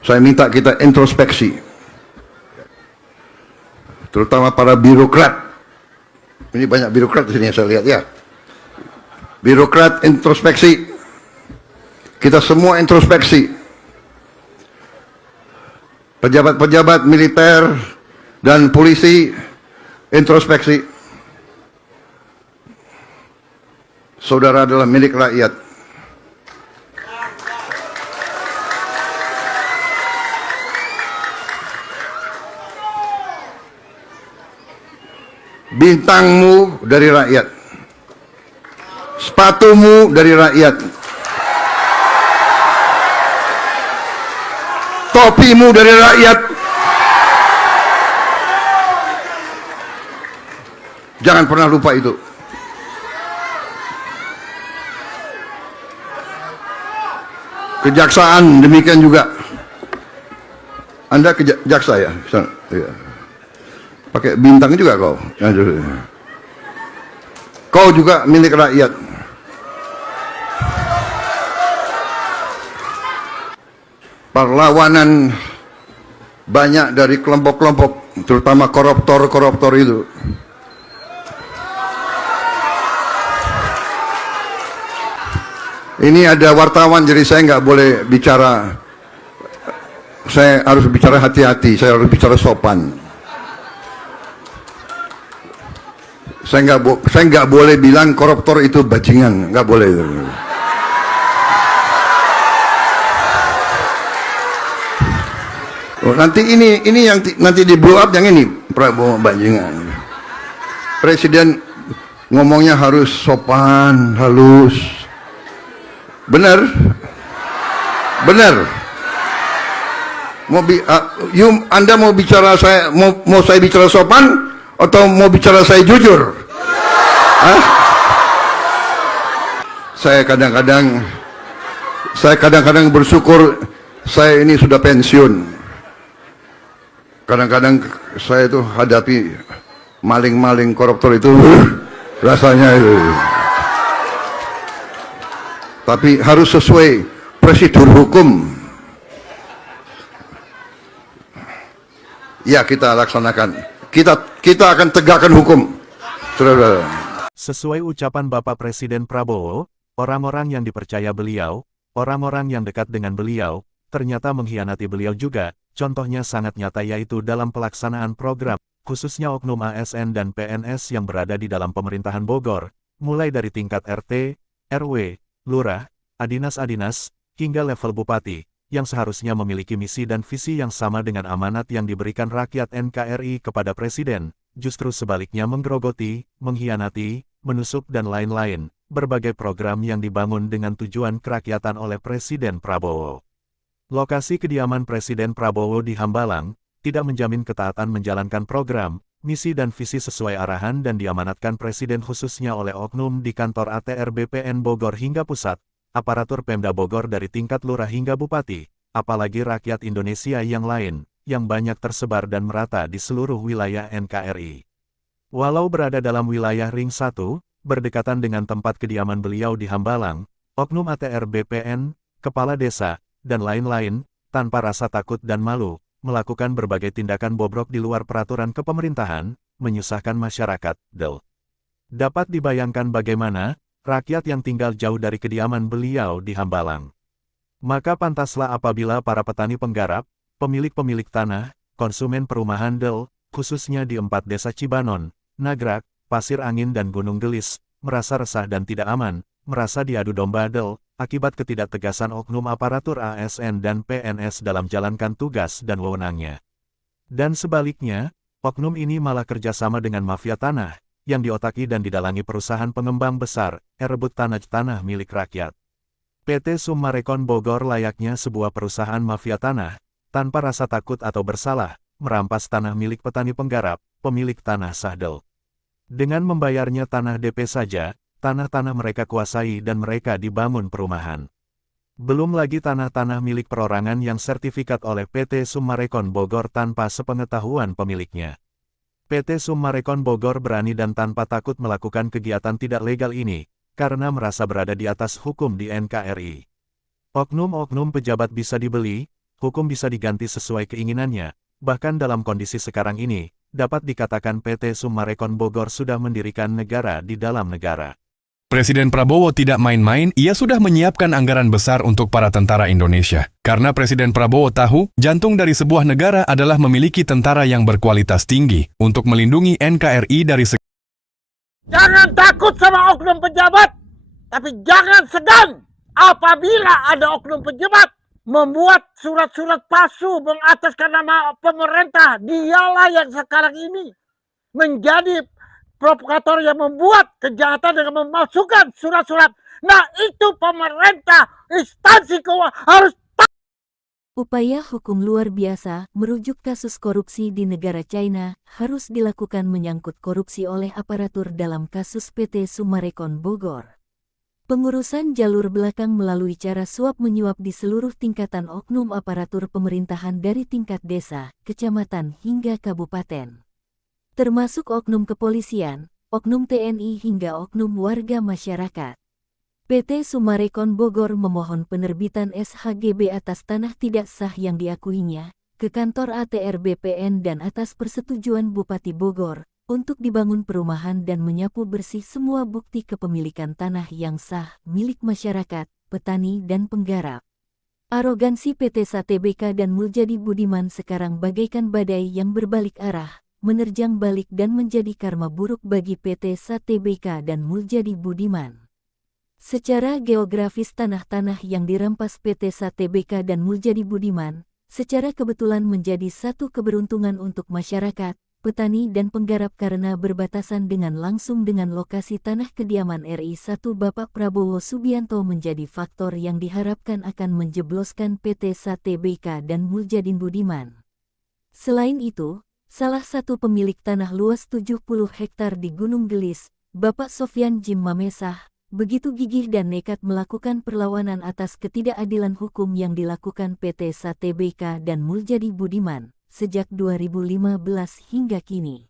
Saya minta kita introspeksi, terutama para birokrat. Ini banyak birokrat di sini yang saya lihat ya. Birokrat introspeksi, kita semua introspeksi. Pejabat-pejabat militer dan polisi introspeksi. Saudara adalah milik rakyat. Bintangmu dari rakyat, sepatumu dari rakyat, topimu dari rakyat. Jangan pernah lupa itu. Kejaksaan demikian juga. Anda jaksa ya? Ya. Pakai bintang juga kau. Kau juga milik rakyat. Perlawanan banyak dari kelompok-kelompok, terutama koruptor-koruptor itu. Ini ada wartawan, jadi saya nggak boleh bicara. Saya harus bicara hati-hati, saya harus bicara sopan. Saya nggak boleh bilang koruptor itu bajingan, nggak boleh. Oh, nanti ini yang nanti di blow up yang ini Prabowo bajingan. Presiden ngomongnya harus sopan, halus. Benar, benar. Anda mau bicara mau saya bicara sopan atau mau bicara saya jujur? Hah? Saya kadang-kadang bersyukur saya ini sudah pensiun. Kadang-kadang saya itu hadapi maling-maling koruptor itu rasanya itu. Tapi harus sesuai prosedur hukum. Ya, kita laksanakan. Kita akan tegakkan hukum. Saudara. Sesuai ucapan Bapak Presiden Prabowo, orang-orang yang dipercaya beliau, orang-orang yang dekat dengan beliau, ternyata mengkhianati beliau juga. Contohnya sangat nyata yaitu dalam pelaksanaan program, khususnya oknum ASN dan PNS yang berada di dalam pemerintahan Bogor, mulai dari tingkat RT, RW, Lurah, Adinas-Adinas, hingga level Bupati, yang seharusnya memiliki misi dan visi yang sama dengan amanat yang diberikan rakyat NKRI kepada Presiden, justru sebaliknya menggerogoti, mengkhianati, menusuk dan lain-lain, berbagai program yang dibangun dengan tujuan kerakyatan oleh Presiden Prabowo. Lokasi kediaman Presiden Prabowo di Hambalang, tidak menjamin ketaatan menjalankan program, misi dan visi sesuai arahan dan diamanatkan Presiden khususnya oleh oknum di kantor ATR BPN Bogor hingga pusat, aparatur Pemda Bogor dari tingkat lurah hingga bupati, apalagi rakyat Indonesia yang lain, yang banyak tersebar dan merata di seluruh wilayah NKRI. Walau berada dalam wilayah Ring 1, berdekatan dengan tempat kediaman beliau di Hambalang, oknum ATR BPN, kepala desa, dan lain-lain, tanpa rasa takut dan malu, melakukan berbagai tindakan bobrok di luar peraturan kepemerintahan, menyusahkan masyarakat, Dapat dibayangkan bagaimana, rakyat yang tinggal jauh dari kediaman beliau di Hambalang. Maka pantaslah apabila para petani penggarap, pemilik-pemilik tanah, konsumen perumahan khususnya di 4 desa Cibanon, Nagrak, Pasir Angin dan Gunung Gelis, merasa resah dan tidak aman, merasa diadu domba akibat ketidaktegasan oknum aparatur ASN dan PNS dalam jalankan tugas dan wewenangnya. Dan sebaliknya, oknum ini malah kerjasama dengan mafia tanah, yang diotaki dan didalangi perusahaan pengembang besar, rebut tanah milik rakyat. PT Summarecon Bogor layaknya sebuah perusahaan mafia tanah, tanpa rasa takut atau bersalah, merampas tanah milik petani penggarap, pemilik tanah sahdel. Dengan membayarnya tanah DP saja, tanah-tanah mereka kuasai dan mereka dibangun perumahan. Belum lagi tanah-tanah milik perorangan yang sertifikat oleh PT Summarecon Bogor tanpa sepengetahuan pemiliknya. PT Summarecon Bogor berani dan tanpa takut melakukan kegiatan tidak legal ini, karena merasa berada di atas hukum di NKRI. Oknum-oknum pejabat bisa dibeli, hukum bisa diganti sesuai keinginannya, bahkan dalam kondisi sekarang ini, dapat dikatakan PT Summarecon Bogor sudah mendirikan negara di dalam negara. Presiden Prabowo tidak main-main, ia sudah menyiapkan anggaran besar untuk para tentara Indonesia. Karena Presiden Prabowo tahu, jantung dari sebuah negara adalah memiliki tentara yang berkualitas tinggi untuk melindungi NKRI dari Jangan takut sama oknum pejabat, tapi jangan segan apabila ada oknum pejabat membuat surat-surat palsu mengataskan nama pemerintah. Dialah yang sekarang ini menjadi provokator yang membuat kejahatan dengan memasukkan surat-surat. Nah, itu pemerintah, instansi keuangan harus. Upaya hukum luar biasa merujuk kasus korupsi di negara China harus dilakukan menyangkut korupsi oleh aparatur dalam kasus PT Summarecon Bogor. Pengurusan jalur belakang melalui cara suap menyuap di seluruh tingkatan oknum aparatur pemerintahan dari tingkat desa, kecamatan hingga kabupaten. Termasuk oknum kepolisian, oknum TNI hingga oknum warga masyarakat. PT Summarecon Bogor memohon penerbitan SHGB atas tanah tidak sah yang diakuinya, ke kantor ATR BPN dan atas persetujuan Bupati Bogor, untuk dibangun perumahan dan menyapu bersih semua bukti kepemilikan tanah yang sah, milik masyarakat, petani dan penggarap. Arogansi PT SATBK dan Muljadi Budiman sekarang bagaikan badai yang berbalik arah, menerjang balik dan menjadi karma buruk bagi PT SATBK dan Muljadi Budiman. Secara geografis tanah-tanah yang dirampas PT SATBK dan Muljadi Budiman, secara kebetulan menjadi satu keberuntungan untuk masyarakat, petani dan penggarap karena berbatasan dengan langsung dengan lokasi tanah kediaman RI 1 Bapak Prabowo Subianto menjadi faktor yang diharapkan akan menjebloskan PT SATBK dan Muljadi Budiman. Selain itu, salah satu pemilik tanah luas 70 hektar di Gunung Gelis, Bapak Sofyan Jim Mamesah, begitu gigih dan nekat melakukan perlawanan atas ketidakadilan hukum yang dilakukan PT SATBK dan Muljadi Budiman sejak 2015 hingga kini.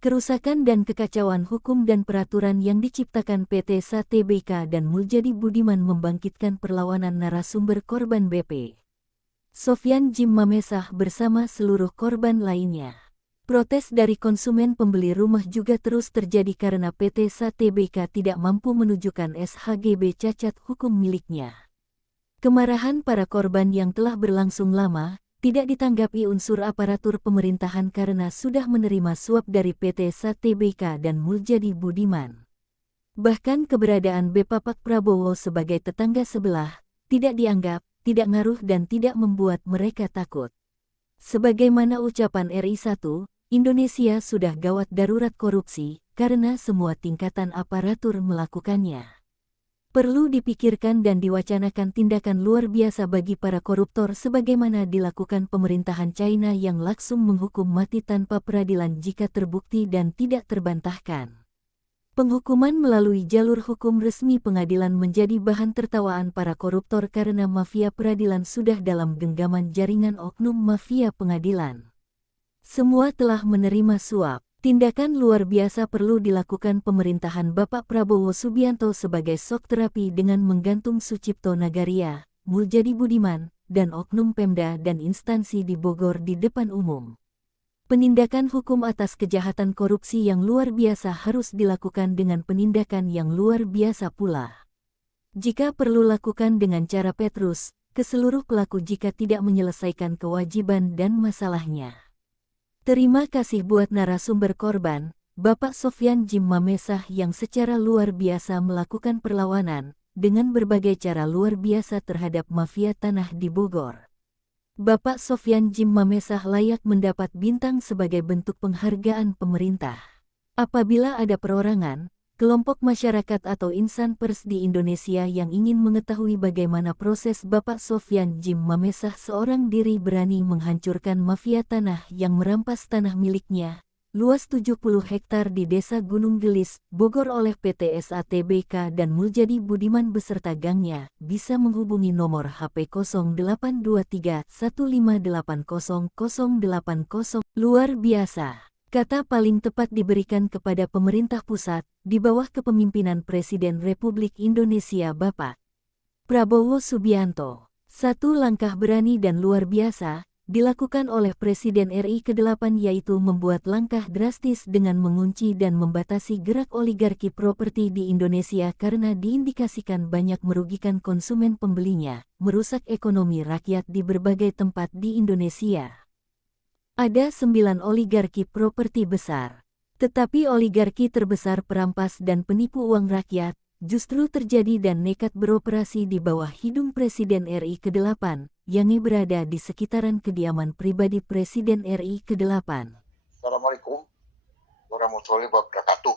Kerusakan dan kekacauan hukum dan peraturan yang diciptakan PT SATBK dan Muljadi Budiman membangkitkan perlawanan narasumber korban BP. Sofyan Jim Mamesah bersama seluruh korban lainnya. Protes dari konsumen pembeli rumah juga terus terjadi karena PT SATBK tidak mampu menunjukkan SHGB cacat hukum miliknya. Kemarahan para korban yang telah berlangsung lama, tidak ditanggapi unsur aparatur pemerintahan karena sudah menerima suap dari PT SATBK dan Muljadi Budiman. Bahkan keberadaan Bapak Prabowo sebagai tetangga sebelah, tidak dianggap, tidak ngaruh dan tidak membuat mereka takut. Sebagaimana ucapan RI 1, Indonesia sudah gawat darurat korupsi, karena semua tingkatan aparatur melakukannya. Perlu dipikirkan dan diwacanakan tindakan luar biasa bagi para koruptor sebagaimana dilakukan pemerintahan China yang langsung menghukum mati tanpa peradilan jika terbukti dan tidak terbantahkan. Penghukuman melalui jalur hukum resmi pengadilan menjadi bahan tertawaan para koruptor karena mafia peradilan sudah dalam genggaman jaringan oknum mafia pengadilan. Semua telah menerima suap. Tindakan luar biasa perlu dilakukan pemerintahan Bapak Prabowo Subianto sebagai shock terapi dengan menggantung Sucipto Nagaria, Muljadi Budiman, dan oknum Pemda dan instansi di Bogor di depan umum. Penindakan hukum atas kejahatan korupsi yang luar biasa harus dilakukan dengan penindakan yang luar biasa pula. Jika perlu lakukan dengan cara Petrus, ke seluruh pelaku jika tidak menyelesaikan kewajiban dan masalahnya. Terima kasih buat narasumber korban, Bapak Sofyan Jim Mamesah yang secara luar biasa melakukan perlawanan, dengan berbagai cara luar biasa terhadap mafia tanah di Bogor. Bapak Sofyan Jim Mamesah layak mendapat bintang sebagai bentuk penghargaan pemerintah. Apabila ada perorangan, kelompok masyarakat atau insan pers di Indonesia yang ingin mengetahui bagaimana proses Bapak Sofyan Jim Mamesah seorang diri berani menghancurkan mafia tanah yang merampas tanah miliknya, luas 70 hektar di Desa Gunung Gelis, Bogor oleh PT SATBK dan Muljadi Budiman beserta gangnya, bisa menghubungi nomor HP 0823 1580 080. Luar biasa. Kata paling tepat diberikan kepada pemerintah pusat, di bawah kepemimpinan Presiden Republik Indonesia Bapak Prabowo Subianto. Satu langkah berani dan luar biasa, dilakukan oleh Presiden RI ke-8 yaitu membuat langkah drastis dengan mengunci dan membatasi gerak oligarki properti di Indonesia karena diindikasikan banyak merugikan konsumen pembelinya, merusak ekonomi rakyat di berbagai tempat di Indonesia. Ada 9 oligarki properti besar. Tetapi oligarki terbesar perampas dan penipu uang rakyat, justru terjadi dan nekat beroperasi di bawah hidung Presiden RI ke-8, yang berada di sekitaran kediaman pribadi Presiden RI ke-8. Assalamualaikum warahmatullahi wabarakatuh.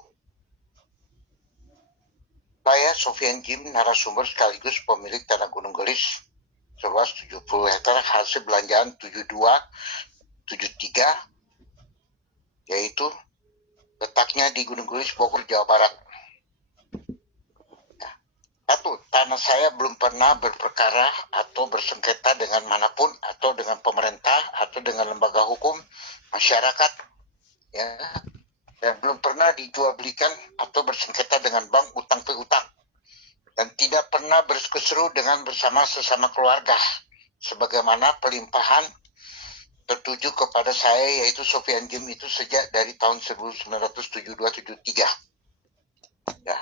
Saya Sofyan Jim, narasumber sekaligus pemilik Tanah Gunung Gelis, seluas 70 hektar hasil belanjaan 7273, yaitu letaknya di Gunung Gelis, Bogor, Jawa Barat. Satu, tanah saya belum pernah berperkara atau bersengketa dengan manapun, atau dengan pemerintah, atau dengan lembaga hukum, masyarakat, ya, dan belum pernah dijual belikan atau bersengketa dengan bank utang piutang, dan tidak pernah berseteru dengan bersama sesama keluarga, sebagaimana pelimpahan tertuju kepada saya yaitu Sofyan Jim itu sejak dari tahun 1972-73. Ya.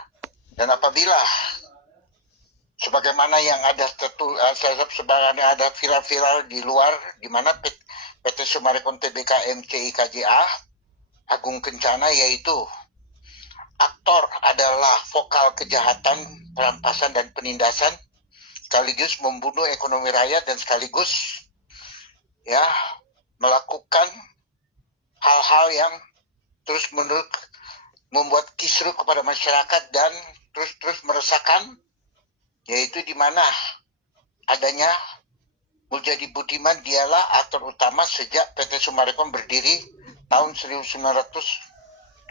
Dan apabila sebagaimana yang ada sebagaimana ada viral-viral di luar di mana PT Summarecon Tbk MCI KJA Agung Kencana yaitu aktor adalah vokal kejahatan, perampasan dan penindasan sekaligus membunuh ekonomi rakyat dan sekaligus ya melakukan hal-hal yang terus-menerus membuat kisruh kepada masyarakat dan terus meresahkan, yaitu di mana adanya Muljadi Budiman dialah aktor utama sejak PT Summarecon berdiri tahun 1975.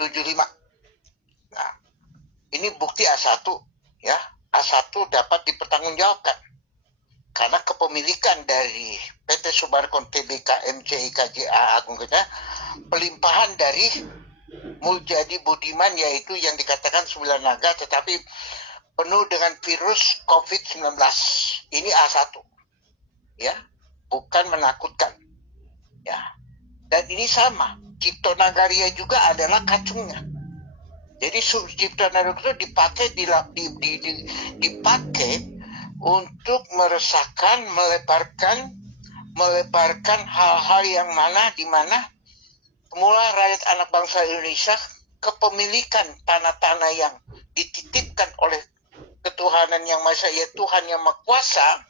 Nah, ini bukti A1 ya. A1 dapat dipertanggungjawabkan. Karena kepemilikan dari PT Summarecon Tbk MCI KJA Agung Kencana pelimpahan dari Muljadi Budiman yaitu yang dikatakan 9 naga tetapi penuh dengan virus COVID-19. Ini A1. Ya, bukan menakutkan. Ya. Dan ini sama, Cipto Nagaria juga adalah kacungnya. Jadi Cipto Nagaria itu dipakai untuk meresahkan, melebarkan hal-hal yang mana di mana semula rakyat anak bangsa Indonesia kepemilikan tanah-tanah yang dititipkan oleh ketuhanan yang Maha Esa, ya Tuhan yang Maha Kuasa,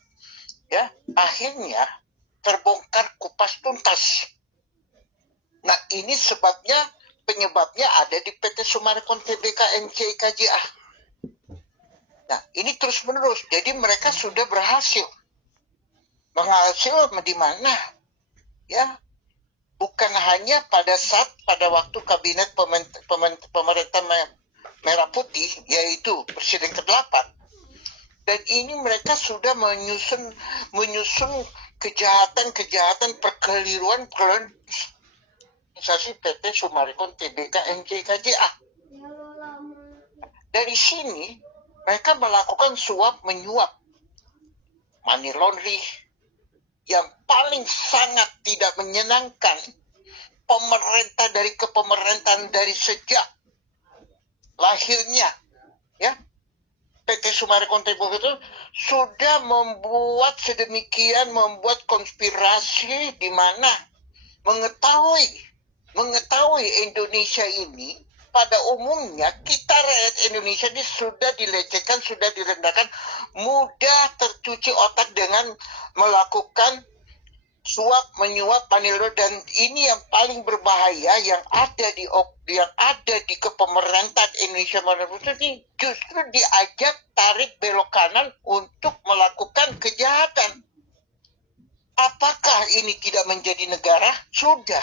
ya akhirnya terbongkar kupas tuntas. Nah ini penyebabnya ada di PT Summarecon Tbk MCI KJA. Nah, ini terus-menerus. Jadi mereka sudah berhasil. Di mana? Ya, bukan hanya pada waktu kabinet pemerintah Merah Putih, yaitu Presiden ke-8. Dan ini mereka sudah menyusun kejahatan perkeliruan organisasi PT Summarecon Tbk MCIKJA. Dari sini mereka melakukan suap menyuap, money laundering, yang paling sangat tidak menyenangkan pemerintah dari kepemerintahan dari sejak lahirnya, ya. PT Summarecon Tbk itu sudah membuat konspirasi di mana mengetahui Indonesia ini pada umumnya kita rakyat Indonesia ini sudah dilecehkan, sudah direndahkan, mudah tercuci otak dengan melakukan suap menyuap panilo, dan ini yang paling berbahaya yang ada di kepemerintahan Indonesia ini justru diajak tarik belok kanan untuk melakukan kejahatan. Apakah ini tidak menjadi negara? Sudah,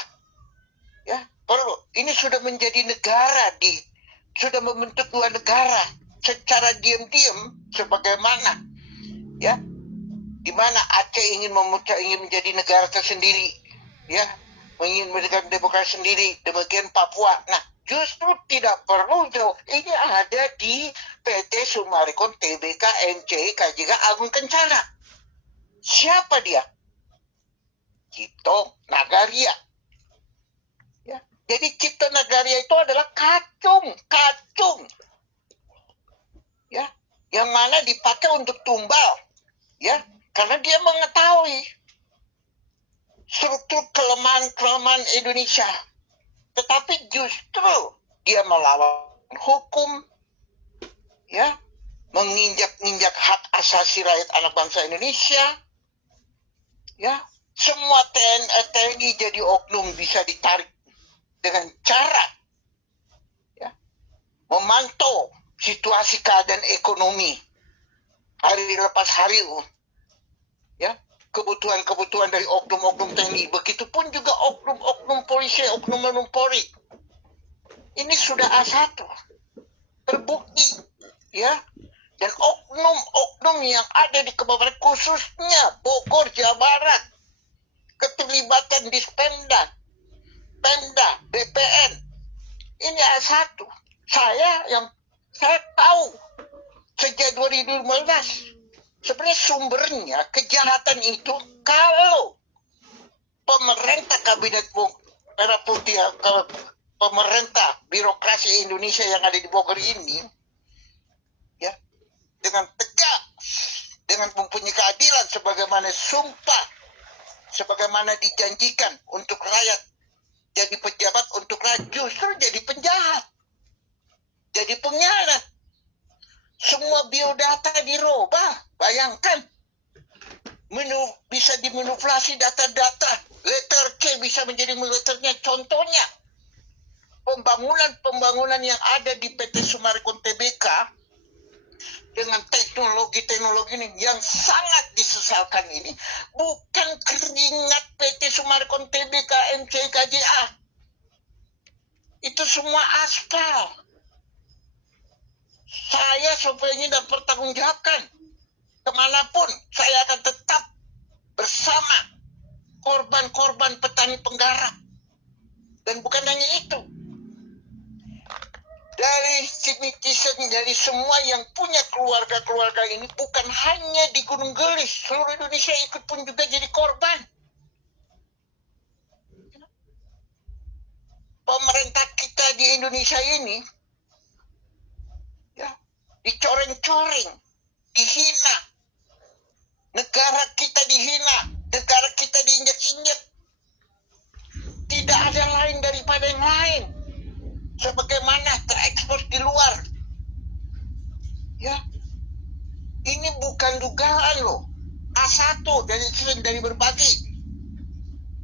ya, perlu. Ini sudah menjadi negara, sudah membentuk dua negara secara diam-diam, sebagaimana, ya, di mana Aceh ingin menjadi negara tersendiri, ya, ingin menjadi demokrasi sendiri, demikian Papua. Nah, justru tidak perlu jauh. Ini ada di PT Summarecon Tbk MCIKJA Agung Kencana. Siapa dia? Cipto Nagaria. Ya, jadi Cipto Nagaria itu adalah kacung, ya, yang mana dipakai untuk tumbal, ya. Karena dia mengetahui struktur kelemahan Indonesia. Tetapi justru dia melawan hukum, ya, menginjak hak asasi rakyat anak bangsa Indonesia, ya. Semua TNI jadi oknum bisa ditarik dengan cara, ya, memantau situasi keadaan ekonomi hari lepas hari, ya, kebutuhan dari oknum-oknum TNI, begitupun juga oknum-oknum polisi, oknum-oknum Polri. Ini sudah A1 terbukti, ya, dan oknum-oknum yang ada di Kabupaten khususnya Bogor, Jawa Barat, keterlibatan di Pemda, BPN, ini A1. Saya tahu sejak 2015. Sebenarnya sumbernya kejahatan itu kalau pemerintah kabinet Merah Putih, pemerintah birokrasi Indonesia yang ada di Bogor ini, ya, dengan tegak, dengan mempunyai keadilan sebagaimana sumpah, sebagaimana dijanjikan untuk rakyat, jadi pejabat untuk rakyat, justru jadi penjahat, jadi pengkhianat. Semua biodata dirubah. Bayangkan, bisa dimanipulasi data-data. Letter C bisa menjadi letternya. Contohnya, pembangunan yang ada di PT Summarecon Tbk dengan teknologi ini yang sangat disesalkan ini bukan keringat PT Summarecon Tbk MCIKJA. Itu semua aspal. Saya ini dapat pertanggungjawabkan. Kemanapun saya akan tetap bersama korban-korban petani penggarap. Dan bukan hanya itu. Dari netizen, dari semua yang punya keluarga-keluarga ini, bukan hanya di Gunung Gelis, seluruh Indonesia ikut pun juga jadi korban. Pemerintah kita di Indonesia ini, ya, dicoreng-coreng, dihina. Negara kita dihina, negara kita diinjak-injak. Tidak ada lain daripada yang lain. Sebagaimana terekspos di luar. Ya. Ini bukan dugaan loh. A1 dari berbagai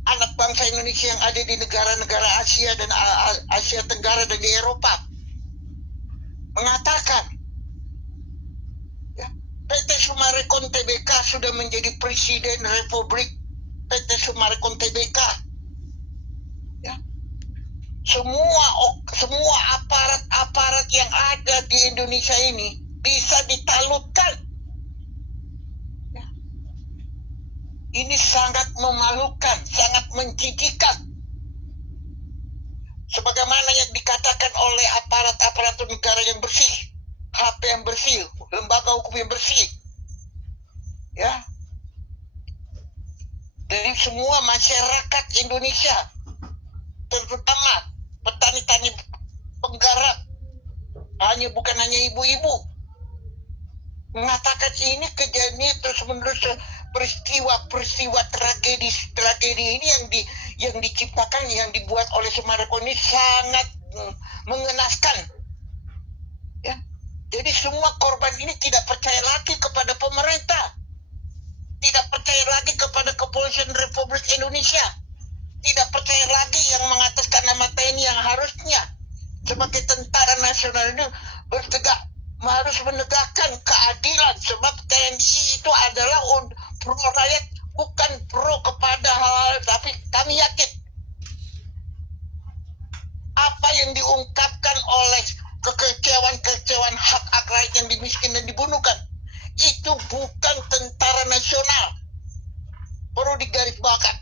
anak bangsa Indonesia yang ada di negara-negara Asia dan Asia Tenggara dan di Eropa mengatakan TBK sudah menjadi Presiden Republik PT Summarecon TBK. Ya. Semua aparat-aparat yang ada di Indonesia ini bisa ditalutkan. Ya. Ini sangat memalukan, sangat menjijikan. Sebagaimana yang dikatakan oleh aparat-aparat negara yang bersih, HP yang bersih, lembaga hukum yang bersih. Ya. Dari semua masyarakat Indonesia, terutama petani-tani penggarap, bukan hanya ibu-ibu, mengatakan ini kejadian terus-menerus peristiwa tragedi ini yang diciptakan, yang dibuat oleh Summarecon ini sangat mengenaskan. Ya. Jadi semua korban ini tidak percaya lagi kepada pemerintah, tidak percaya lagi kepada Kepolisian Republik Indonesia, tidak percaya lagi yang mengataskan nama TNI yang harusnya sebagai tentara nasional ini harus menegakkan keadilan, sebab TNI itu adalah pro rakyat, bukan pro kepada hal-hal, tapi kami yakin apa yang diungkapkan oleh kekecewaan hak rakyat yang dimiskin dan dibunuhkan itu bukan tentara nasional. Perlu digarisbawakan,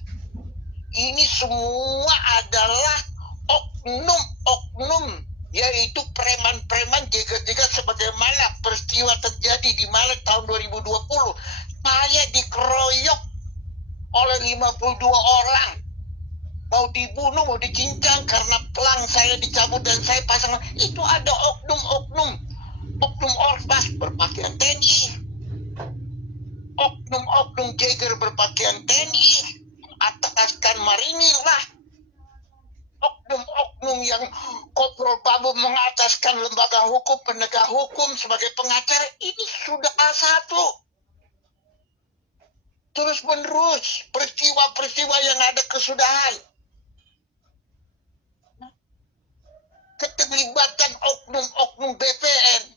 ini semua adalah oknum-oknum, yaitu preman-preman jeger-jeger, sebagaimana peristiwa terjadi di Maret tahun 2020. Saya dikeroyok oleh 52 orang, mau dibunuh, mau dicincang karena pelang saya dicabut dan saya pasang. Itu ada oknum ormas berpakaian TNI, oknum jeger berpakaian TNI, ataskan marinir lah, oknum yang Kopral Babu mengataskan lembaga hukum, penegak hukum sebagai pengacara. Ini sudah A1. Terus menerus peristiwa-peristiwa yang ada kesudahan, keterlibatan oknum BPN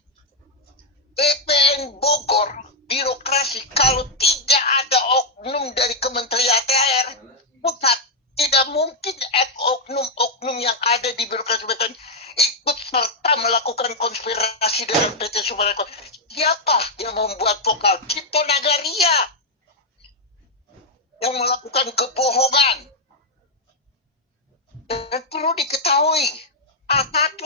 Bogor, birokrasi. Kalau tidak ada oknum dari Kementerian ATR pusat, tidak mungkin oknum yang ada di birokrasi BPN ikut serta melakukan konspirasi dengan PT Summarecon. Siapa yang membuat vokal? Cipto Nagaria yang melakukan kebohongan. Dan perlu diketahui, A1,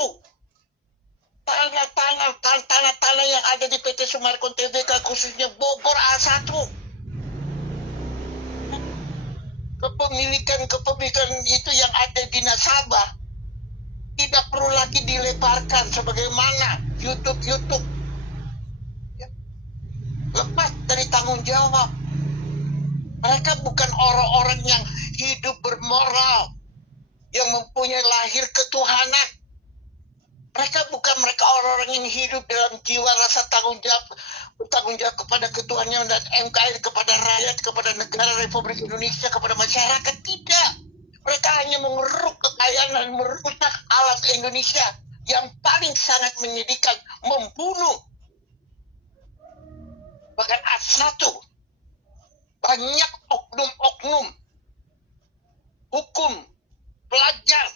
tanah-tanah yang ada di PT Summarecon TBK, khususnya Bogor, A1. Kepemilikan itu yang ada di nasabah tidak perlu lagi dilebarkan sebagaimana YouTube. Ya. Lepas dari tanggung jawab. Mereka bukan orang-orang yang hidup bermoral, yang mempunyai lahir ketuhanan. Mereka orang-orang yang hidup dalam jiwa rasa tanggung jawab kepada ketuhanan dan NKRI, kepada rakyat, kepada negara Republik Indonesia, kepada masyarakat. Tidak. Mereka hanya mengeruk kekayaan dan merusak alam Indonesia yang paling sangat menyedihkan, membunuh. Bahkan A1, banyak oknum hukum, pelajar,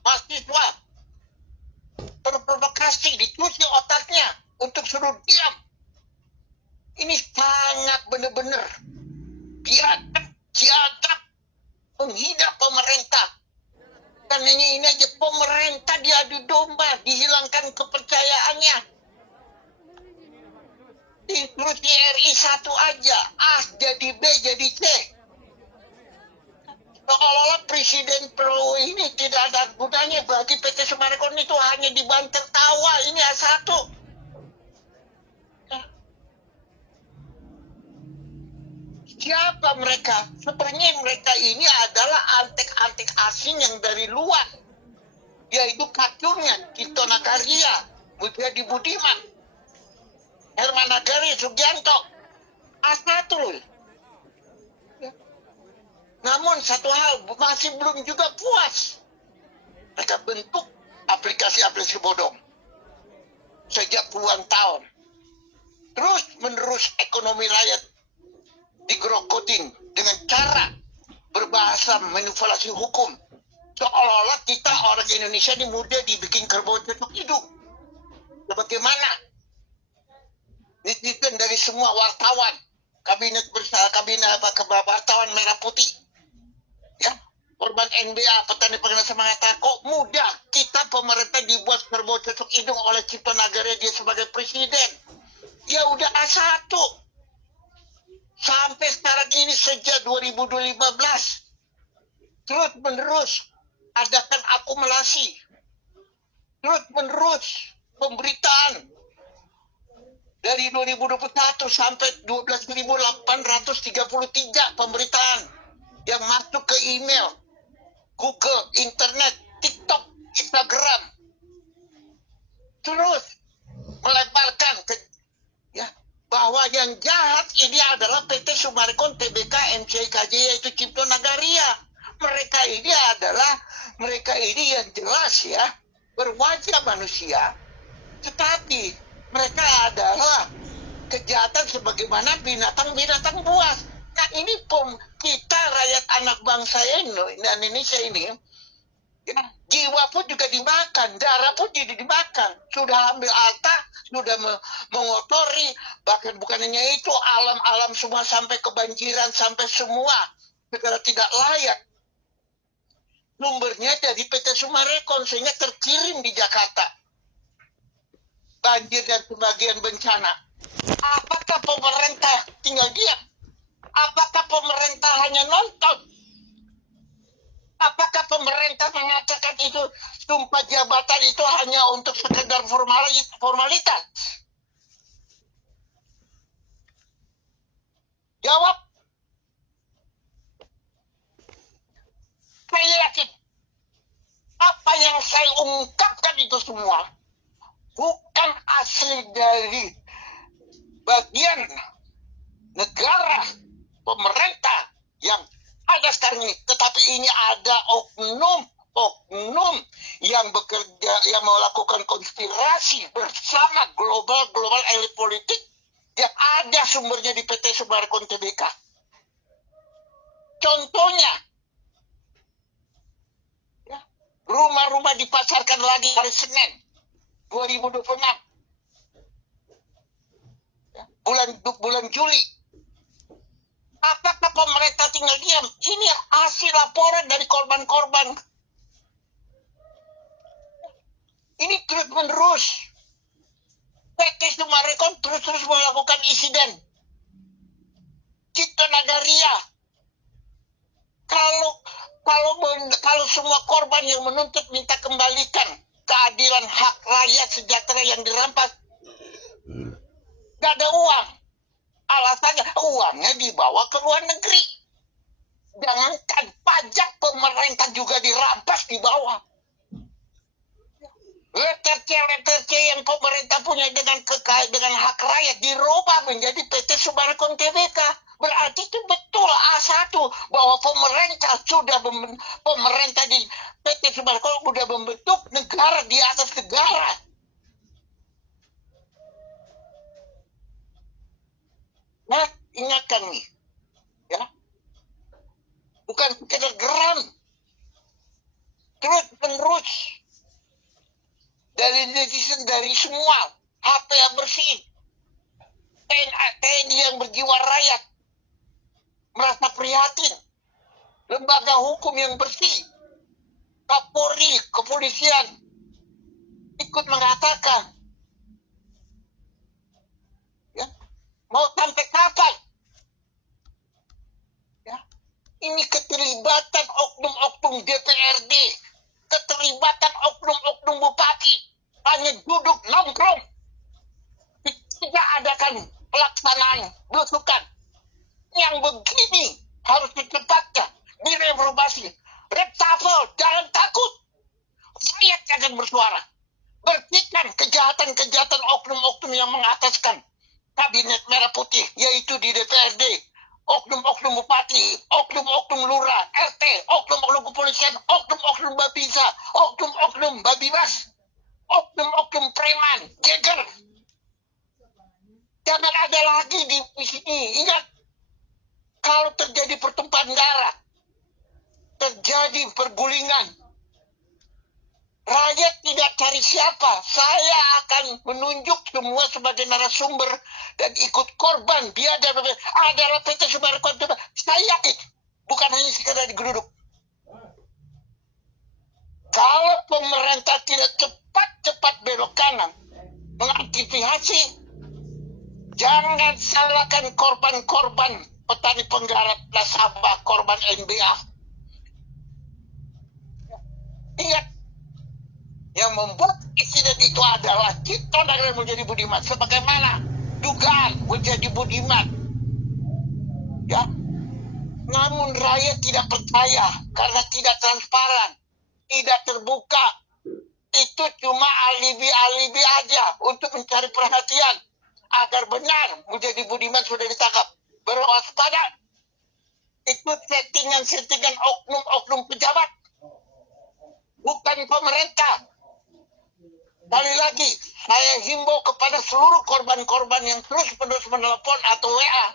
mahasiswa terprovokasi, dicuci otaknya untuk suruh diam. Ini sangat benar-benar biadab, menghina pemerintah. Karena ini aja pemerintah diadu domba, dihilangkan kepercayaannya. Inklusi RI 1 aja, A jadi B jadi C. Seolah-olah Presiden Pro ini tidak ada gunanya bagi PT Summarecon, itu hanya dibanter tawa. Ini A1. Siapa mereka? Sebenarnya mereka ini adalah antek-antek asing yang dari luar, yaitu kaculnya Cipto Nagaria, Mulyadi Budiman, Herman Nagari, Sugianto, A1 loh. Namun satu hal, masih belum juga puas. Mereka bentuk aplikasi-aplikasi bodong sejak puluhan tahun. Terus menerus ekonomi rakyat digerokotin dengan cara berbahasa manipulasi hukum. Seolah-olah kita orang Indonesia ini mudah dibikin kerbau tutup hidung. Bagaimana? Netizen dari semua wartawan, kabinet wartawan merah putih, ya, korban NBA, petani pengguna semangat kok mudah kita pemerintah dibuat kerbau tutup hidung oleh Cipta Nagara dia sebagai presiden. Ya udah A1. Sampai sekarang ini sejak 2015 terus menerus adakan akumulasi, terus menerus pemberitaan dari 2021 sampai 12.833 pemberitaan yang masuk ke email, Google, internet, TikTok, Instagram, terus melebarkan ke, ya, bahwa yang jahat ini adalah PT Summarecon Tbk MCIKJ yaitu Cipto Nagaria. Mereka ini yang jelas ya berwajah manusia, tetapi mereka adalah kejahatan sebagaimana binatang-binatang buas. Nah ini kita rakyat anak bangsa Indonesia ini, ya, jiwa pun juga dimakan, darah pun jadi dimakan. Sudah ambil harta, sudah mengotori, bahkan bukan hanya itu, alam-alam semua sampai kebanjiran, sampai semua negara tidak layak. Sumbernya dari PT Summarecon sehingga terkirim di Jakarta. Banjir dan sebagian bencana. Apakah pemerintah tinggal diam? Apakah pemerintah hanya nonton? Apakah pemerintah mengatakan itu sumpah jabatan itu hanya untuk sekedar formalitas? Jawab. Saya yakin apa yang saya ungkapkan itu semua bukan asli dari bagian negara pemerintah yang ada sekarang ini, tetapi ini ada oknum yang bekerja, yang melakukan konspirasi bersama global elit politik yang ada sumbernya di PT Summarecon Tbk. Contohnya, ya, rumah-rumah dipasarkan lagi hari Senin 2026, ya, bulan Juli. Apakah pemerintah tinggal diam? Ini hasil laporan dari korban-korban. Ini terus menerus. PT Summarecon terus melakukan insiden. Cipta Nagaria. Kalau semua korban yang menuntut minta kembalikan keadilan hak rakyat sejahtera yang dirampas, gak ada uang. Alasannya uangnya dibawa ke luar negeri. Jangankan pajak pemerintah juga dirampas di bawah. Letter C yang pemerintah punya dengan hak rakyat dirubah menjadi PT Summarecon Tbk. Berarti itu betul A1 bahwa pemerintah di PT Summarecon sudah membentuk negara di atas negara. Nah, ingatkan nih, ya, bukan sekedar geram, terus menerus dari netizen, dari semua HP yang bersih, TNI yang berjiwa rakyat merasa prihatin, lembaga hukum yang bersih, Kapolri, kepolisian ikut mengatakan, ya, mau sampai kapan? Ya, ini keterlibatan oknum-oknum DPRD, keterlibatan oknum-oknum bupati, hanya duduk nongkrong, tidak adakan pelaksanaan belusukan. Yang begini harus dicepatkan, direformasi, reshuffle, jangan takut. Rakyat akan bersuara. Bersihkan kejahatan-kejahatan oknum-oknum yang mengataskan kabinet merah putih, yaitu di DPRD, oknum-oknum bupati, oknum-oknum lurah, RT, oknum-oknum kepolisian, oknum-oknum babinsa, oknum-oknum babibas, oknum-oknum preman, jeger. Jangan ada lagi di sini. Ingat, pergulingan. Rakyat tidak cari siapa. Saya akan menunjuk semua sebagai narasumber dan ikut korban. Dia adalah PT Sumarekon. Saya yakin, bukan hanya sekedar digeruduk. Kalau pemerintah tidak cepat-cepat belok kanan, mengantisipasi, jangan salahkan korban-korban petani penggarap nasabah, korban NBA. Ingat, yang membuat insiden itu adalah Cipto Nagara menjadi Budiman, sebagaimana dugaan menjadi Budiman. Ya, namun rakyat tidak percaya karena tidak transparan, tidak terbuka. Itu cuma alibi-alibi aja untuk mencari perhatian agar benar menjadi Budiman sudah ditangkap. Berwaspada, itu settingan-settingan oknum-oknum pejabat, bukan pemerintah. Kali lagi, saya himbau kepada seluruh korban-korban yang terus-menerus menelpon atau WA.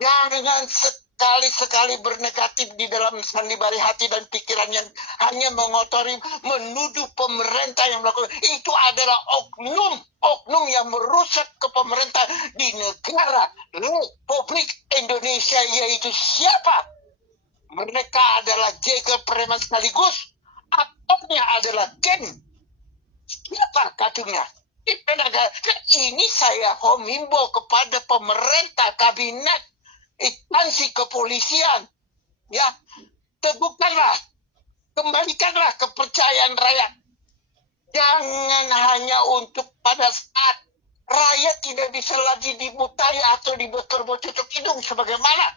Jangan sekali-sekali bernegatif di dalam sanubari hati dan pikiran yang hanya mengotori, menuduh pemerintah yang melakukan. Itu adalah oknum yang merusak kepemerintah di negara Republik Indonesia, yaitu siapa? Mereka adalah jeger preman sekaligus. Aktornya adalah geng. Siapa katunya? Ini saya himbau kepada pemerintah, kabinet, instansi kepolisian. Ya, teguhkanlah, kembalikanlah kepercayaan rakyat. Jangan hanya untuk pada saat rakyat tidak bisa lagi dibutai atau dibocor cocok hidung sebagaimana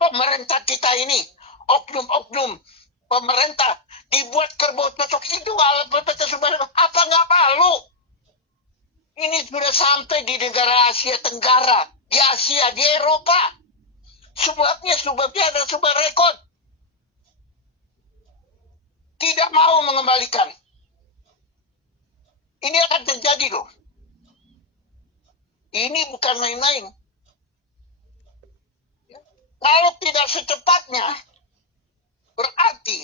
pemerintah kita ini, oknum-oknum pemerintah dibuat kerbau cocok hidung alat PT Sumarekon. Apa nggak malu? Ini sudah sampai di negara Asia Tenggara, di Asia, di Eropa. Sebabnya ada Sumarekon. Tidak mau mengembalikan. Ini akan terjadi loh. Ini bukan main-main. Kalau tidak secepatnya, berarti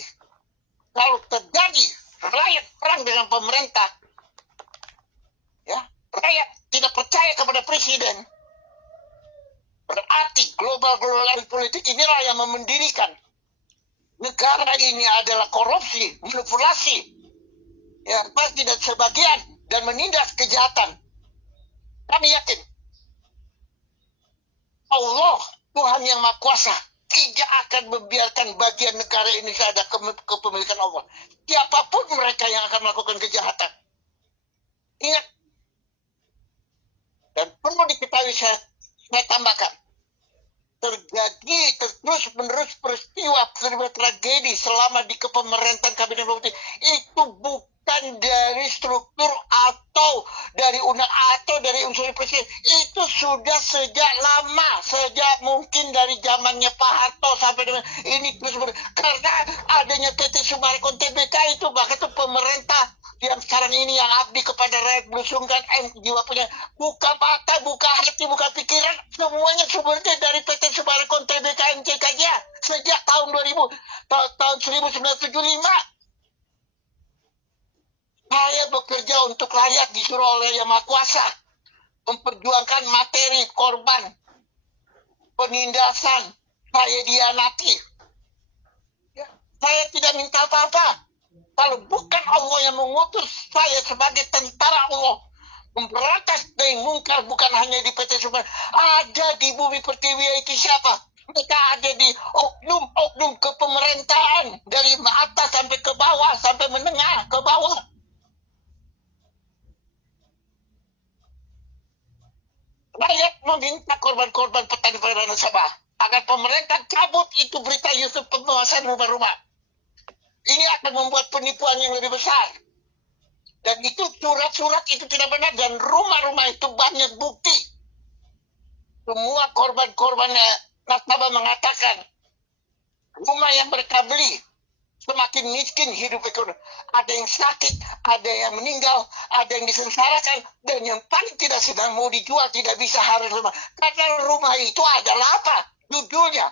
kalau terjadi rakyat perang dengan pemerintah, ya, rakyat tidak percaya kepada presiden, berarti global politik inilah yang mendirikan negara ini adalah korupsi, manipulasi, ya, pasti dan sebagian dan menindas kejahatan. Kami yakin Allah, Tuhan yang Maha Kuasa, tidak akan membiarkan bagian negara Indonesia ada kepemilikan Allah. Siapapun mereka yang akan melakukan kejahatan. Ingat. Dan perlu diketahui, saya tambahkan. Terjadi terus-menerus peristiwa tragedi selama di kepemerintahan Kabinet Republik itu bukan dari struktur atau dari unsur presiden. Itu sudah sejak lama, sejak mungkin dari zamannya Pak Harto sampai dengan ini terus karena adanya PT Sumarekon Tbk itu bahkan itu pemerintah yang sekarang ini yang abdi kepada rakyat belusungkan jiwa punya buka mata, buka hati, buka pikiran, semuanya sumbernya dari PT Sumarekon Tbk MCKJ sejak tahun 1975. Saya bekerja untuk rakyat disuruh oleh Yang Maha Kuasa memperjuangkan materi korban penindasan. Saya dianati. Ya, saya tidak minta apa-apa. Kalau bukan Allah yang mengutus saya sebagai tentara Allah memberantas dari mungkar, bukan hanya di PT Sumarekon, ada di bumi pertiwi itu siapa? Mereka ada di oknum-oknum kepemerintahan dari atas sampai ke bawah, sampai menengah ke bawah. Rakyat meminta korban-korban petani pada nasabah agar pemerintah cabut itu berita Yusuf penguasaan rumah-rumah. Ini akan membuat penipuan yang lebih besar. Dan itu surat-surat itu tidak benar. Dan rumah-rumah itu banyak bukti. Semua korban-korban nasabah mengatakan rumah yang mereka beli semakin miskin hidup ekonomi. Ada yang sakit, ada yang meninggal, ada yang disengsarakan. Dan yang paling tidak sedang mau dijual tidak bisa harus rumah. Karena rumah itu adalah apa? Judulnya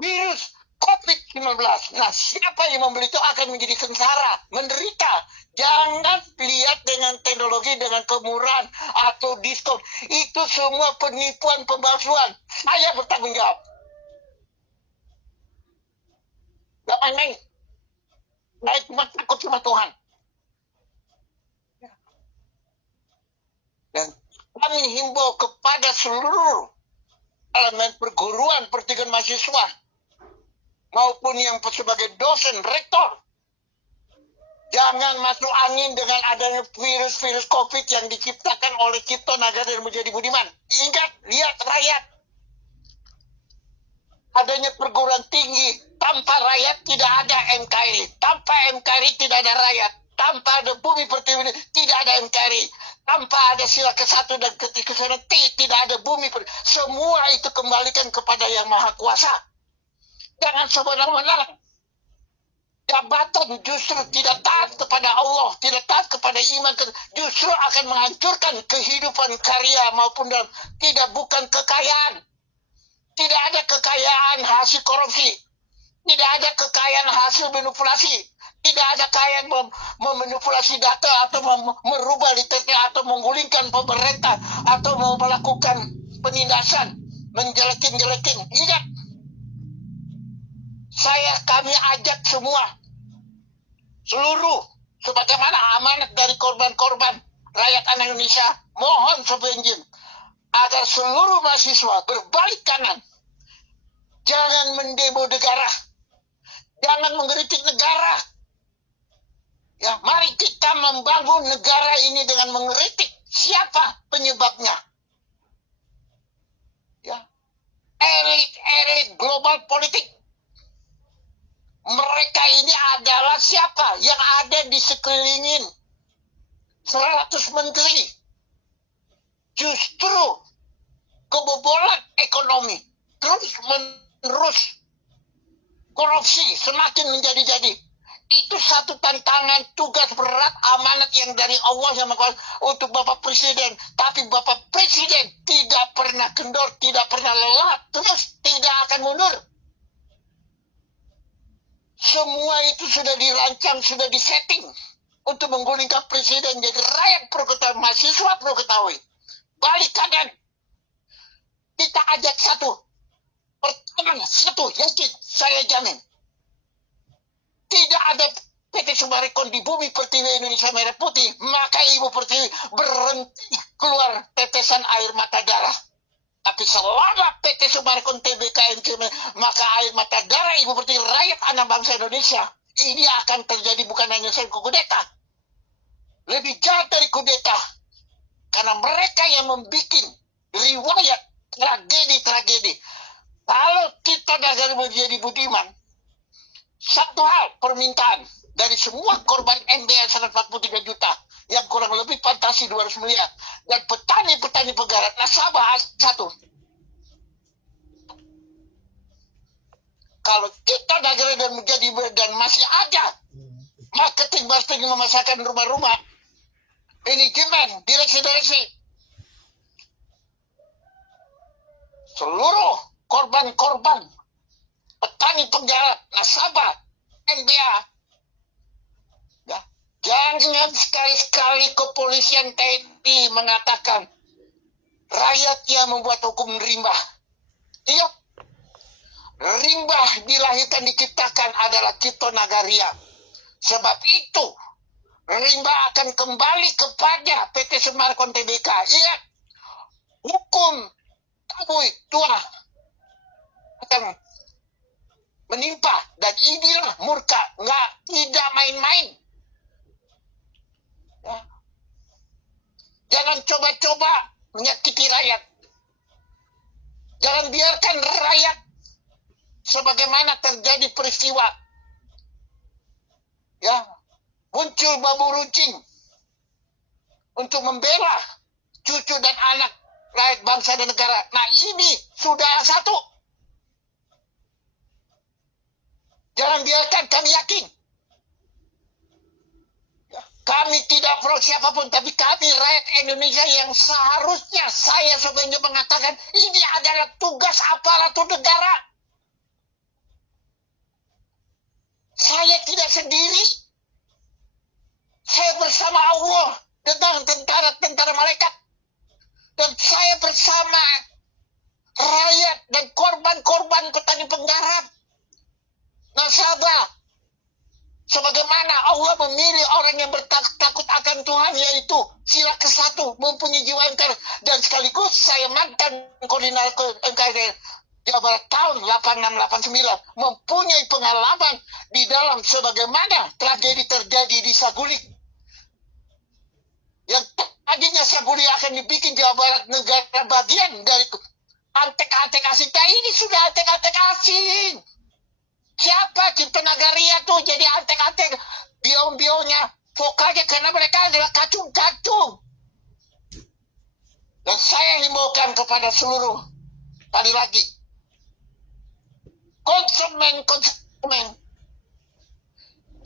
virus COVID-19 19. Nah, siapa yang membeli itu akan menjadi sengsara, menderita. Jangan lihat dengan teknologi, dengan kemurahan atau diskon. Itu semua penipuan, pemalsuan. Saya bertanggung jawab. Gak main-main. Saya cuma takut sama Tuhan. Dan kami himbau kepada seluruh elemen perguruan, perguruan mahasiswa, maupun yang sebagai dosen, rektor, jangan masuk angin dengan adanya virus-virus COVID yang diciptakan oleh Cipto Nagara dan Mujadi Budiman. Ingat, lihat rakyat. Adanya perguruan tinggi, tanpa rakyat tidak ada NKRI. Tanpa NKRI tidak ada rakyat. Tanpa ada bumi pertiwi tidak ada NKRI. Tanpa ada sila ke-1 dan ke-3 tidak ada bumi pertiwi. Semua itu kembalikan kepada Yang Maha Kuasa. Jangan semena-mena. Jabatan justru tidak taat kepada Allah, tidak taat kepada iman, justru akan menghancurkan kehidupan karya maupun dalam bukan kekayaan. Tidak ada kekayaan hasil korupsi. Tidak ada kekayaan hasil manipulasi. Tidak ada kekayaan memanipulasi data atau merubah literatur atau menggulingkan pemerintah atau melakukan penindasan, menjelekin-jelekin. Ingat, kami ajak semua, seluruh, sebagaimana amanat dari korban-korban rakyat anak Indonesia, mohon sebenjin agar seluruh mahasiswa berbalik kanan. Jangan mendemo negara. Jangan mengkritik negara. Ya, mari kita membangun negara ini dengan mengkritik siapa penyebabnya. Ya, elit-elit global politik. Mereka ini adalah siapa yang ada di sekelilingin 100 menteri. Justru kebobolan ekonomi terus korupsi semakin menjadi-jadi. Itu satu tantangan, tugas berat, amanat yang dari Allah yang Maha Kuasa untuk Bapak Presiden. Tapi Bapak Presiden tidak pernah kendor, tidak pernah lelah, terus tidak akan mundur. Semua itu sudah dirancang, sudah disetting untuk menggulingkan presiden. Jadi rakyat perlu ketahui, mahasiswa perlu ketahui. Balik kanan. Kita ajak satu. Pertama, satu, yakin, saya jamin. Tidak ada PT Summarecon di bumi pertiwi Indonesia Merah Putih, maka Ibu Pertiwi berhenti keluar tetesan air mata darah. Tapi selama PT Summarecon TBK maka air mata darah Ibu Pertiwi rakyat anak bangsa Indonesia ini akan terjadi bukan hanya kudeta, lebih jahat dari kudeta, karena mereka yang membuat riwayat tragedi. Kalau kita dari Mujadi Budiman, satu hal permintaan dari semua korban MBA 143 juta yang kurang lebih fantasi 200 miliar dan petani-petani pegarat nasabah satu. Kalau kita negara dan menjadi dan masih ada marketing memasarkan rumah-rumah, manajemen, direksi, seluruh korban-korban petani pegarat nasabah MBA. Ya, jangan sekali-sekali kepolisian TNI mengatakan rakyat yang membuat hukum rimba. Iya, rimba dilahirkan diciptakan adalah Cipto Nagaria. Sebab itu rimba akan kembali kepada PT Summarecon TBK. Iya, hukum tabui tua akan menimpa, dan inilah murka, tidak main-main. Ya. Jangan coba-coba menyakiti rakyat. Jangan biarkan rakyat sebagaimana terjadi peristiwa. Ya, muncul babu runcing untuk membela cucu dan anak rakyat bangsa dan negara. Nah, ini sudah satu. Jangan biarkan, kami yakin. Kami tidak pro siapapun, tapi kami rakyat Indonesia yang seharusnya saya sebenarnya mengatakan ini adalah tugas aparatur negara. Saya tidak sendiri. Saya bersama Allah dengan tentara-tentara malaikat. Dan saya bersama rakyat dan korban-korban petani penggarap. Nasabah. Sebagaimana Allah memilih orang yang bertakut akan Tuhan, yaitu sila ke-1, mempunyai jiwa NKRI. Dan sekaligus saya mantan koordinator NKRI Jawa Barat tahun 8689, mempunyai pengalaman di dalam sebagaimana tragedi terjadi di Saguling. Yang tadinya Saguling akan dibikin Jawa Barat negara bagian dari antek-antek asing. Nah, ini sudah antek-antek asing. Siapa Cipta Nagaria tuh jadi antek-antek biong-biongnya vokalnya, karena mereka adalah kacung-kacung. Dan saya himbaukan kepada seluruh, tadi lagi, konsumen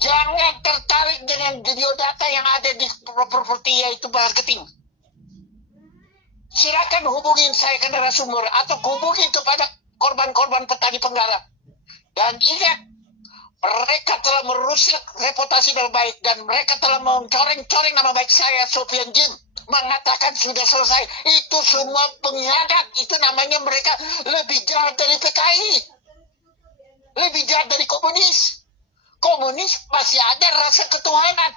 jangan tertarik dengan biodata yang ada di properti, yaitu marketing. Silakan hubungin saya ke narasumber atau hubungin kepada korban-korban petani penggarap. Dan ingat, mereka telah merusak reputasi nama baik, dan mereka telah mencoreng-coreng nama baik saya, Sofian Jim, mengatakan sudah selesai. Itu semua pengkhianat. Itu namanya mereka lebih jahat dari PKI, lebih jahat dari komunis. Komunis masih ada rasa ketuhanan,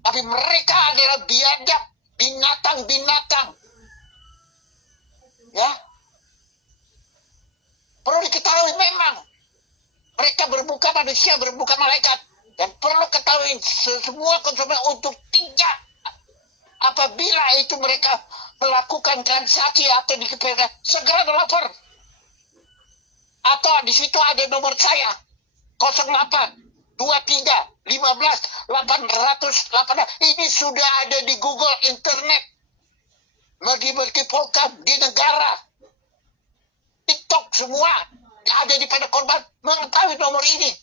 tapi mereka adalah biadab, binatang-binatang. Ya, perlu diketahui memang mereka berbuka manusia, berbuka malaikat. Dan perlu ketahui semua konsumen untuk tidak, apabila itu mereka melakukan transaksi atau dikepilkan, segera melapor. Atau di situ ada nomor saya, 08 23 15 800 8. Ini sudah ada di Google Internet. Bagi-bagi program di negara, TikTok, semua ada di pada korban mengetahui nomor ini.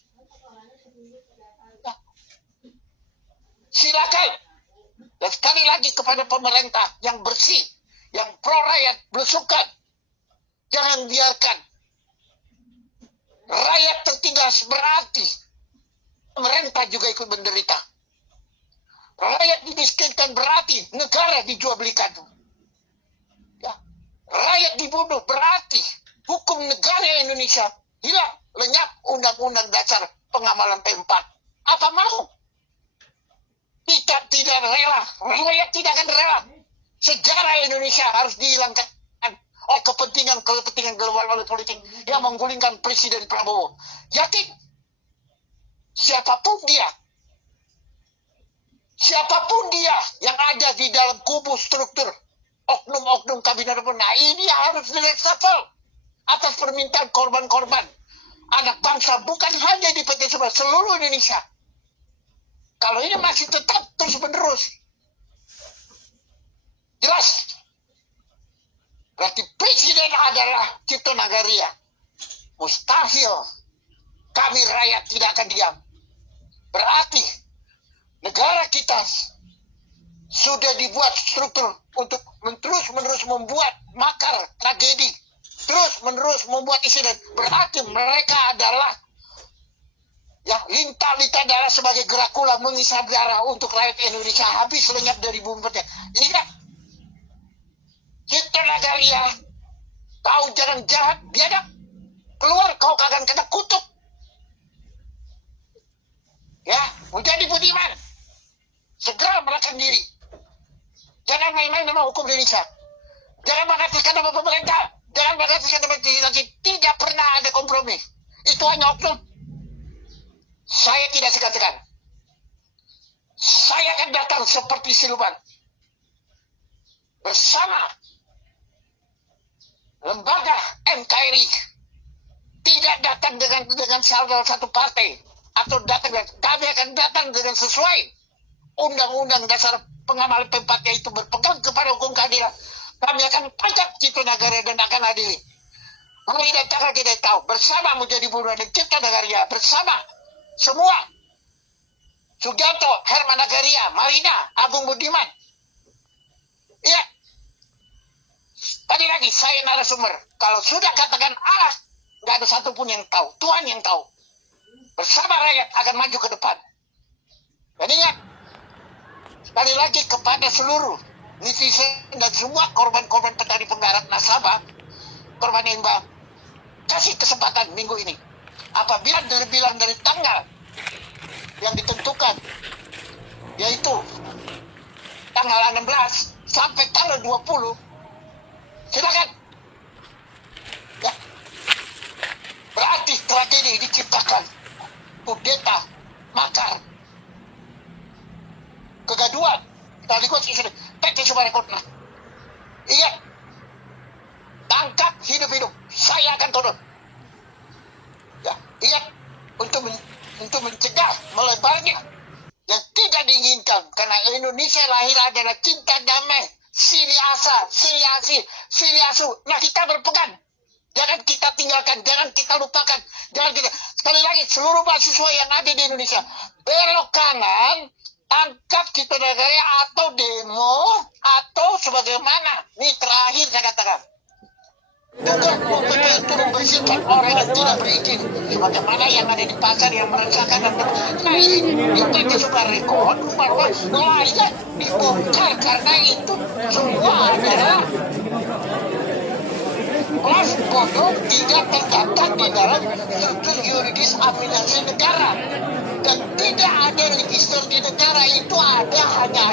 Silakan. Dan sekali lagi kepada pemerintah yang bersih, yang pro rakyat, belusukan, jangan biarkan rakyat tertindas, berarti pemerintah juga ikut menderita. Rakyat dimiskinkan, berarti negara dijual belikan. Ya. Rakyat dibunuh, berarti hukum negara Indonesia hilang, lenyap undang-undang dasar pengamalan P4. Apa mau? Kita tidak rela, rakyat tidak akan rela. Sejarah Indonesia harus dihilangkan oleh kepentingan global politik yang menggulingkan Presiden Prabowo. Yakin, siapapun dia yang ada di dalam kubu struktur oknum-oknum kabinet, nah ini harus di-reshuffle atas permintaan korban-korban anak bangsa, bukan hanya di PT Sumber, seluruh Indonesia. Kalau ini masih tetap terus-menerus, jelas berarti presiden adalah Cipta Nagaria. Mustahil kami rakyat tidak akan diam. Berarti negara kita sudah dibuat struktur untuk terus-menerus membuat makar tragedi, terus-menerus membuat insiden. Berarti mereka adalah yang lintah-lintah darah sebagai Dracula mengisap darah untuk rakyat Indonesia habis lenyap dari bumi putih. Ingat, Cipta Nagaria, kau jangan jahat, biadab. Keluar, kau akan kena kutuk. Ya, menjadi budiman. Segera melarikan diri. Jangan main-main sama hukum Indonesia. Jangan mengatakan nama pemerintah. Jangan mengatakan nama lagi. Tidak pernah ada kompromi. Itu hanya oknum. Saya tidak segan-segan. Saya akan datang seperti siluman. Bersama lembaga NKRI. Tidak datang dengan salah satu partai. Atau datang, kami akan datang dengan sesuai undang-undang dasar pengamalan P4, yaitu berpegang kepada hukum keadilan. Kami akan pajak Cipta Nagaria dan akan adili. Kami tidak tahu. Bersama menjadi buruh dan Cipta Nagaria. Bersama semua. Sugianto, Herman Nagaria, Marina, Agung Budiman. Iya. Tadi lagi saya narasumber. Kalau sudah katakan Allah, nggak ada satupun yang tahu. Tuhan yang tahu. bersama rakyat akan maju ke depan. Dan ingat, sekali lagi kepada seluruh netizen dan semua korban-korban petani penggarap nasabah, korban imbang, kasih kesempatan minggu ini. Apabila terbilang dari tanggal yang ditentukan, yaitu tanggal 16 sampai tanggal 20, silakan. Ya. Berarti tragedi diciptakan, kudeta, makar, kegaduhan, sekaligus isu PT Summarecon. Ingat, tangkap hidup-hidup, saya akan turun. Ya, ingat, untuk mencegah melebarnya yang tidak diinginkan, karena Indonesia lahir adalah cinta damai, siliasu. Nah, kita berpegang. Jangan kita tinggalkan, jangan kita lupakan, sekali lagi seluruh mahasiswa yang ada di Indonesia, belok kanan, tangkap Cipta Nagara atau demo, atau sebagaimana. Ini terakhir saya katakan. Juga itu membersihkan orang yang tidak berizin, sebagaimana yang ada di pasar yang merasakan dan nah ini PT Summarecon bahwa layak dibongkar karena itu semua adalah kelas bodoh tidak terdaftar di dalam struktur yuridis administrasi negara dan tidak ada register di negara. Itu hanya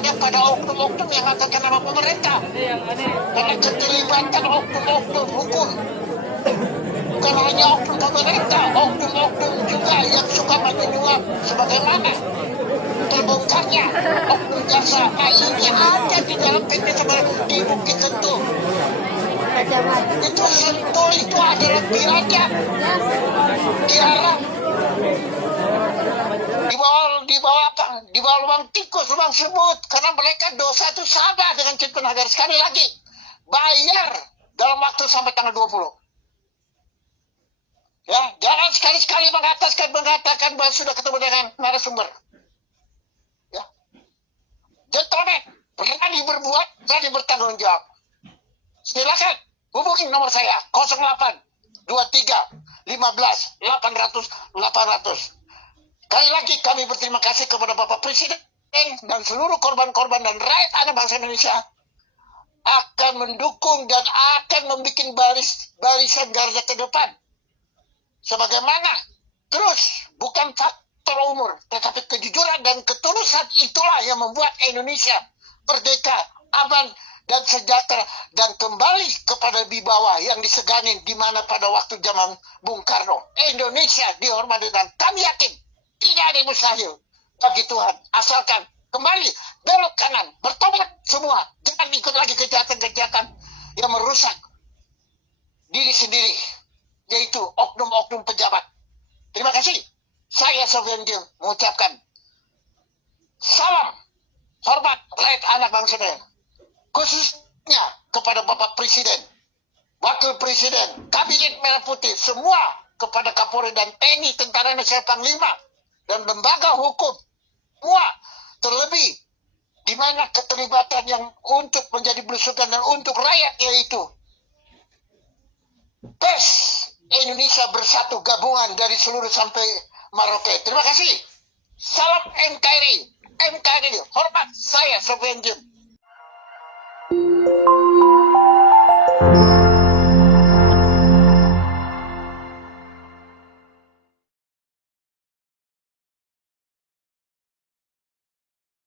ada pada oknum-oknum yang akan nama pemerintah karena keterlibatan oknum-oknum hukum, bukan hanya oknum pemerintah, oknum-oknum juga yang suka menyuap, sebagaimana terbongkarnya oknum jasa. Nah, ini ada di dalam PT Summarecon di Bukit Sentul. Itu Sentul itu adalah piraja, dilarang, di bawah apa? Di bawah lubang tikus, lubang semut, karena mereka dosa itu sama dengan Cipta Nagara. Sekali lagi, bayar dalam waktu sampai tanggal 20. Ya, jangan sekali-sekali mengatakan bahwa sudah ketemu dengan narasumber. Ya, gentleman, berani berbuat, berani bertanggung jawab. Silakan hubungi nomor saya 08 23 15 800 800. Sekali lagi kami berterima kasih kepada Bapak Presiden dan seluruh korban-korban dan rakyat anak bangsa Indonesia akan mendukung dan akan membuat barisan garda ke depan. Sebagaimana terus bukan faktor umur, tetapi kejujuran dan ketulusan itulah yang membuat Indonesia merdeka, aman, dan sejahtera dan kembali kepada wibawa yang disegani di mana pada waktu zaman Bung Karno. Indonesia dihormati dan kami yakin tidak ada yang mustahil bagi Tuhan, asalkan kembali belok kanan, bertobat semua, jangan ikut lagi kejahatan-kejahatan yang merusak diri sendiri, yaitu oknum-oknum pejabat. Terima kasih. Saya Sofian Jim mengucapkan salam hormat rakyat anak bangsa Indonesia, khususnya kepada Bapak Presiden, Wakil Presiden, Kabinet Merah Putih, semua kepada Kapolri dan TNI, Tentara Nasional Panglima, dan lembaga hukum, semua terlebih di mana keterlibatan yang untuk menjadi belusukan dan untuk rakyat, yaitu PES Indonesia Bersatu gabungan dari seluruh sampai Merauke. Terima kasih. Salam NKRI. NKRI, hormat saya Sofian Jim.